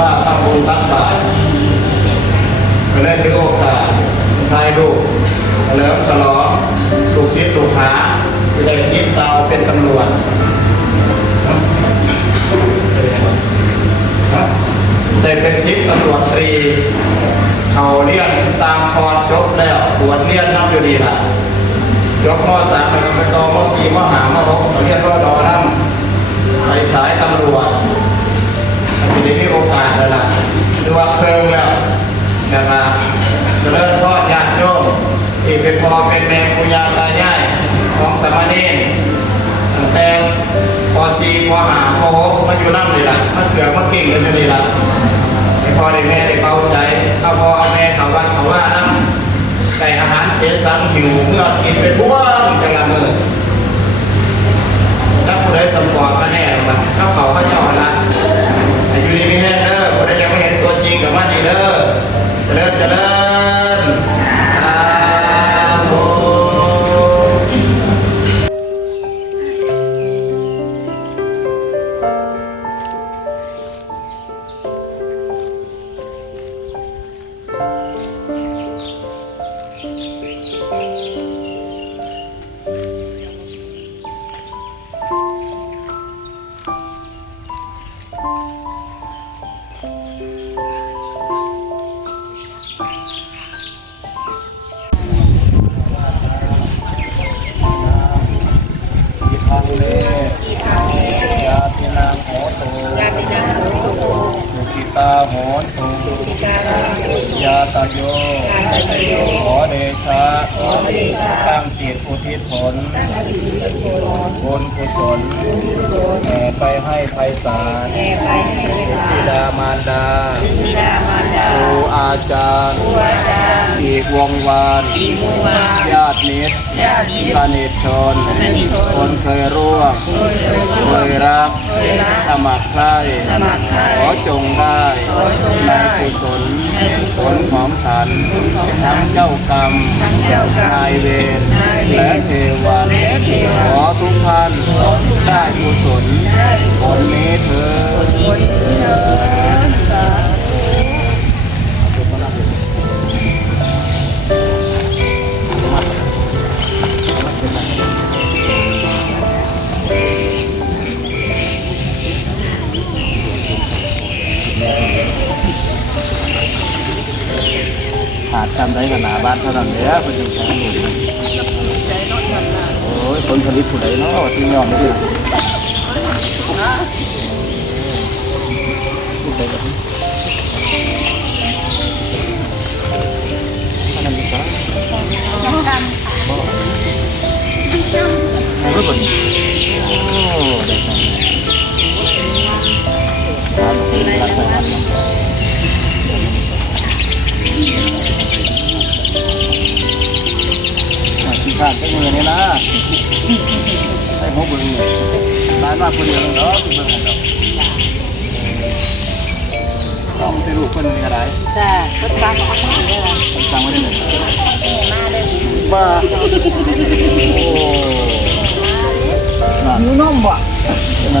ญาติโยมว่าทำบุญตักบาตรก็ได้ถือโอกาสถ่ายรูปเลิมฉลองลูกศิษย์ลูกหาที่ได้ยิบเตาเป็นตำรวจได้เป็นสิบตำรวจตรี เขาเรียนตามคอจบแล้วบวชเรียนน้ำอยู่ดีละยกมสามแล้วก็ไปต่อมสี่มหามหกเขาเรียนว่าดอน้ำไปสายตำรวจ สิได้มีโอกาสแล้วล่ะถือว่าเพิ่มแล้วนะครับเจริญพ่อญาติโยมที่เป็นพอเป็นแม่ปุญาตายายของสามเณรตั้งแต่ป .4 ป .5 ป .6 มาอยู่น้ำนี่ล่ะมาเกือกมาเก่งกันอยู่นี่ล่ะให้พ่อได้แม่ได้เบาใจเอาพ่อเอาแม่เขาวัดเขาว่าน้ำใส่อาหารเสียสังหิวเมื่อกินเป็นบ้วงจังละมือถ้าผู้ใดสมปอร์ตมาแน่ละมันเข้าเขาพระเจ้าละ อยู่ดีไม่แห้งเด้อผู้ใดยังไม่เห็นตัวจริงกับมันนี่เด้อเจริญเจริญ ญาติมิตรญาติมิตรสนิทชนสนิทชน คนเคยร่วมโดยโดยเคยรักเคยรัก สมัครใครสมัครใคร่ขอจงได้ขอจงในได้กุศลในกุศผลลของฉันผลของฉัน ทั้งเจ้ากรรมทั้งเจ้ากรรมนายเวรนายเวรและเทวันและเทวัน ขอทุกท่านได้กุศลได้กุผศลลนี้เธอ ขาดจำได้ขนาดบ้านเท่านั้นเลยอะเป็นยังไงโอ้ยคนผลิตผู้ใดเนาะที่ยอมนี่ผู้ใดกับอันนั้นดีกว่าบ่โอ้ยบ่นี่โอ้ได้ครับตารักษาครับ มาที่ข้างใช้มือนี่นะใช้หัวเบิ้งเลยร้านมาคนเดียวเลยเนาะคุณเบิ้งของเราลองไปรูปคนนี้ก็ได้จ้าก็ฟังมาเลยล่ะผมสั่งไว้ได้เลยมาเลยบ้าโอ้นั่นยูนมบ่เป็นมั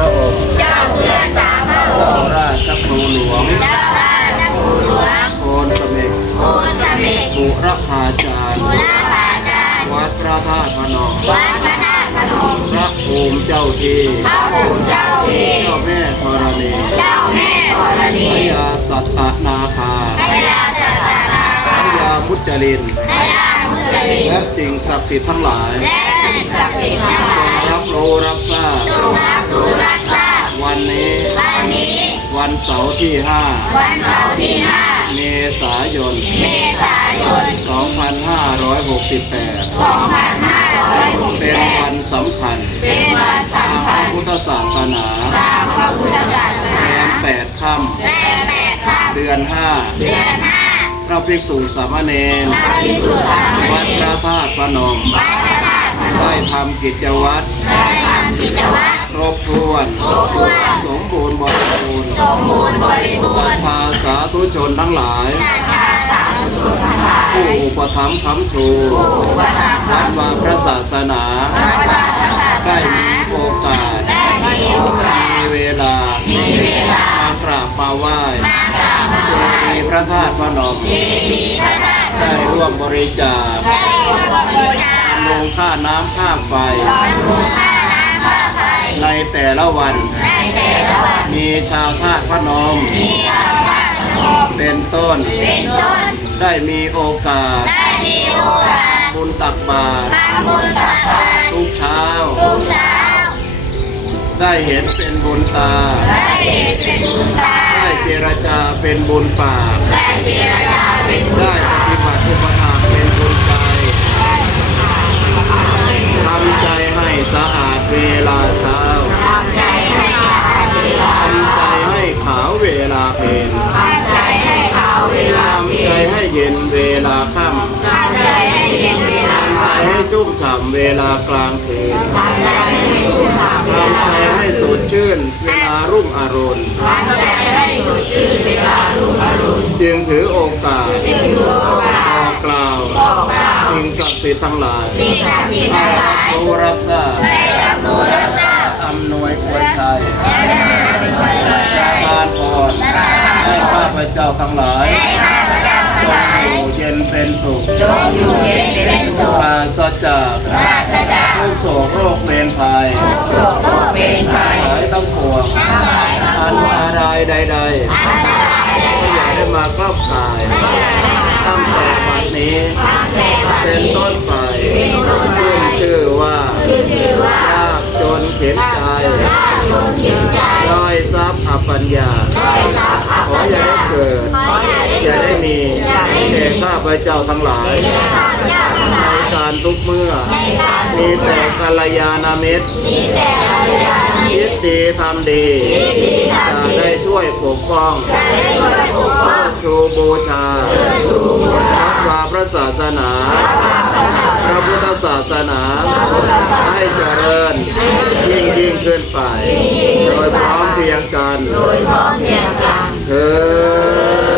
ระองค์เจ้าเมืองสามพระองค์ราชครูหลวงเจ้าราชครูหลวงโคนสมิกโคนสมิกบุรพาจารย์บุรพาจารย์วัดพระธาตุพนมวัดพระธาตุพนมพระภูมิเจ้าทีพระภูมิเจ้าที่เจ้าแม่ธรณีเจ้าแม่ธรณีพญาสัตตนาคาพญาสัตตนาคาพญามุจจรินพญา และสิ่งศักดิ์สิทธิ์ทั้งหลายและสิ่งศักดิ์สิทธิ์ทั้งหลายรับรู้รับทราบรับรู้รับทราบวันนี้วันนี้วันเสาร์ที่ห้าวันเสาร์ที่ห้าเมษายนเมษายนสองพันห้าร้อยหกสิบแปดเป็นวันสำคัญเป็นวันสำคัญพุทธศาสนาพระพุทธศาสนาแปดค่ำแปดค่ำเดือนห้าเดือนห้า พระภิกษุสามเณรวัดพระธาตุพนมได้ทำกิจวัตรครบถ้วน สมบูรณ์บริบูรณ์สัทธาสาธุชนทั้งหลาย ผู้อุปถัมภ์คำชูวัดวาพระศาสนา ได้มีโอกาสไมีเวลาากราบมาไหว้ที่มีพระธาตุพระนมได้ร่วมบริจาคลงค่าน้ำค่าไฟ ในแต่ละวัน มีชาวธาตุพระนม เป็นต้น ได้มีโอกาสบุญตักบาตรทุกเช้า ได้เห็นเป็นบุญตา ได้เห็นเป็นบุญตา ได้เจรจาเป็นบุญปากได้เจรจาเป็นบุญได้ปฏิบัติอุปถาเป็นบุญใจทำใจให้สะอาดเวลาเช้าทำใจให้สะอาดเวลาทำใจให้ขาวเวลาเพลทำใจให้ขาวเวลาทำใจให้เย็นเวลาค่ำ ชุ่มฉ่ำเวลากลางคืนทำใจให้ชุ่มฉ่ำทำใจให้สดชื่นเวลารุ่งอรุณทำใจให้สดชื่นเวลารุ่งอรุณจึงถือโอกาสจึงถือโอกาสกล่าวอกกล่าวสิ่งศักดิ์สิทธิ์ทั้งหลายสิ่งศักดิ์สิทธิ์ทั้งหลายผู้รับทราบได้รัมูรับทราบอำนวยควรใจประทานพรให้ข้าพเจ้าทั้งหลายให้ข้าพเจ้า หลายอยู่เย็นเป็นสุขจงอยู่เย็นเป็นสุขปราศจากปราศจากโรคโศกโรคเวรภัยโรคโศกโรคเวรภัยหายต้องห่วงอันตรายใดๆอันตรายใดๆอย่าได้มาครอบคลายตั้งแต่บัดนี้เป็นต้นไปขึ้นชื่อว่า จนเข็นใจด้อยทรัพย์อัปปัญญาขออย่าได้เกิด อย่าได้มีแก่ข้าพระเจ้าทั้งหลาย ในการทุกเมื่อ มีแต่กัลยาณมิตรคิดดีทำดีจะได้ช่วยปกป้องชูบูชาวัดวาพระศาสนา พระพุทธศาสนา ให้เจริญยิ่งยิ่งขึ้นไป โดยพร้อมเพียงกัน โดยพร้อมเพียงกันเธอ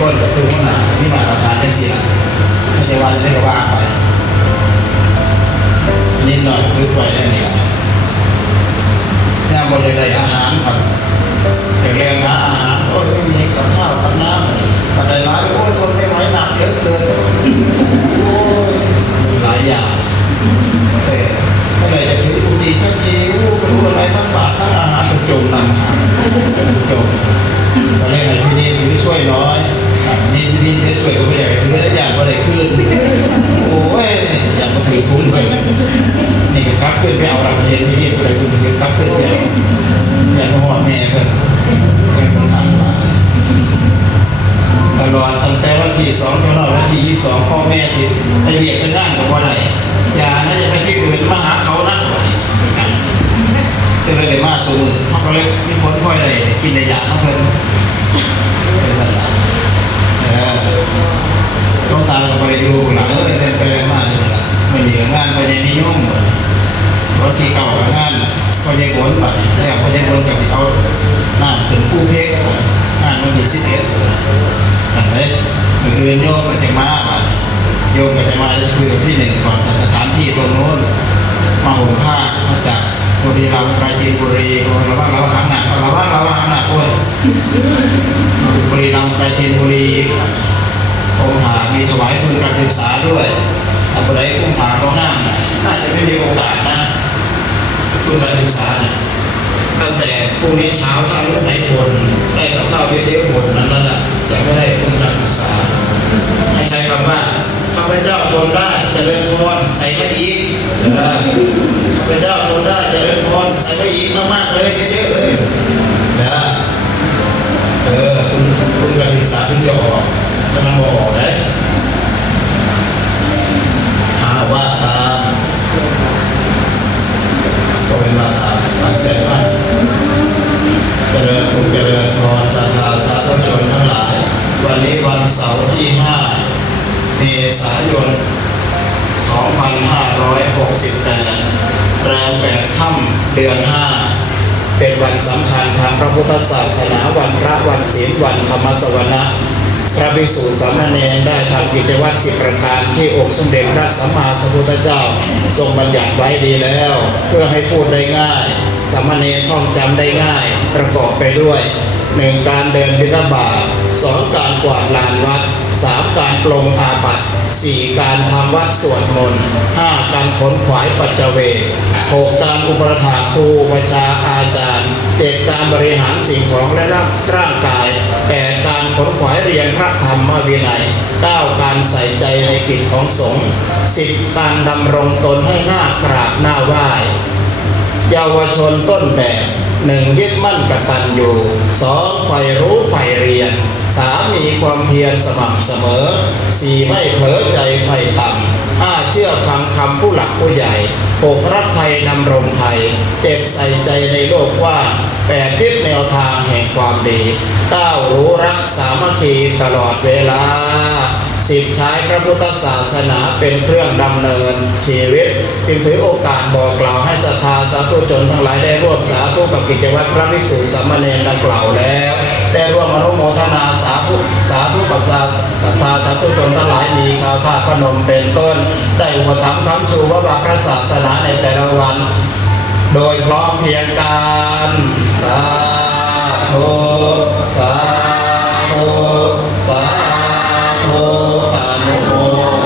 คนก็คือมันน่ะมีมาตรฐานได้เสิล่ะไม่ใช่ว่าจะได้ก็ว่าไปนิดหน่อยคือไปได้นี่แหละย่าบริได้อาหารครับอย่างแรงหาอาหารโอ้ยไม่มีกับข้าวกับน้ำอะไรหลายโอ้ยทนไม่ไหวหนักเหลือเกินโอ้ยหลายอย่างเออเมื่อไรจะถือบุดีทั้งจีวูไม่รู้อะไรทั้งบาททั้งอาหารก็จมนำจมก็เลย ที่นี่ถือช่วยน้อยอะนี่พี่นี่ถือช่วยก็ไม่ได้ถือได้อยางก็ได้ขึ้นโอ้ยอย่ามาถือคุ้มเลยนี่ก็กลับขึ้นไปเอาหลักเห็นนี่นี่ก็เลยคุณถือกลับขึ้นไปเอาอย่ามาหอดแม่เพิ่นแม่เพิ่นทำมาตลอดตั้งแต่วันที่สองจนถึงวันที่ยี่สิบสองพ่อแม่สิไปเบียดไปงานกับว่าไรอย่านะอย่าไปที่อื่นมาหาเขานะก็เลยได้มาสู่มือเขาก็เลยมีคนค่อยได้กินได้อยากนะเพิ่น เป็นสัญญาเออต้องตามไปดูหลังเอ้ยเดินไปมาอยู่ะไม่เหนีงานไปในนิยมรถที่เก่ากับงานก็ยังวนไปแล้วก็ยังวนกับสิเอาหน้าถึงผู้เพกงานวันที่สิบเอ็ดสั่งเลยมืออื่นโยมก็จะมาบ้าโยมก็จะมาจะคุยกับพี่หนึ่งก่อนสถานที่ตรงโน้นมาห่มผ้ามาจาก บุรีรัมย์ปราจีนบุรีโอ้ระวังระวังหนักระวังระวังหนักด้วยบุรีรัมย์ปราจีนบุรีองค์หามีถวายทุนการศึกษาด้วยถ้าผู้ใดองค์หาเขาห้ามน่าจะไม่มีโอกาสนะทุนการศึกษาเนี่ย ตั้งแต่พรุ่งนี้เช้าถ้ารถไหนบนได้กับข้าวเยอะๆบนนั้นนั่นแหละจะไม่ได้ทุนการศึกษาให้ใช้คำว่าข้าพเจ้าทนได้เจริญพรใส่ไม่อีกข้าพเจ้าทนได้เจริญพรใส่ไม่อีกมากๆเลยเยอะๆเลยนะเออคุณคุณการศึกษาถึงจะออกกำลังออกได้หาว่าตามก็เป็นว่าตามตั้งใจฟังเจริญทุกเจริญพรศรัทธาสาธุชนทั้งหลาย วันนี้วันเสาร์ที่ 5 เมษายน 2568แรมแปดค่ำเดือน 5 เป็นวันสำคัญทางพระพุทธศาสนาวันพ ระวันศีลวันธรรมสวนะพระภิกษุสามเณรได้ทำกิจวัตรสิบประการที่องค์สมเด็จพระสัมมาสัมพุทธเจ้า ทรงบัญญัติไว้ดีแล้ว เพื่อให้พูดได้ง่ายสามเณรท่องจำได้ง่าย ประกอบไปด้วยหนึ่งการเดินบิณฑบาตสองการกวาดลานวัดสามการปลงอาบัติ สี่การทำวัดสวดมนต์ห้าการขนขวายปัจเจเวกหกการอุปถาครูประชาอาจารย์เจ็ดการบริหารสิ่งของและร่างกายแปดการขนขวายเรียนพระธรรมวินัยเก้าการใส่ใจในกิจของสงฆ์สิบการดำรงตนให้หน้ากราบหน้าไหว้เยาวชนต้นแบบหนึ่งยึดมั่นกตัญญูสองใฝ่รู้ใฝ่เรียน สามมีความเพียรสม่ำเสมอสี่ไม่เผลอใจใฝ่ต่ำห้าเชื่อฟังคำผู้หลักผู้ใหญ่หกรักไทยนำรงไทยเจ็ดใส่ใจในโลกว่าแปดยึดแนวทางแห่งความดีเก้ารู้รักสามัคคีตลอดเวลาสิบใช้พระพุทธศาสนาเป็นเครื่องดำเนินชีวิต จึงถือโอกาสบอกกล่าวให้ศรัทธาสาธุชนทั้งหลายได้ร่วมสาธุกับกิจวัตรพระภิกษุสามเณรดังกล่าวแล้ว ได้ร่วมอนุโมทนาสาธุสาธุกับศรัทธาสาธุชนทั้งหลายมีชาวท่าพนมเป็นต้น ได้อุปถัมภ์คำชูว่าพระศาสนาในแต่ละวัน โดยพร้อมเพียงกันสาธุสาธุสาธุอนุโมท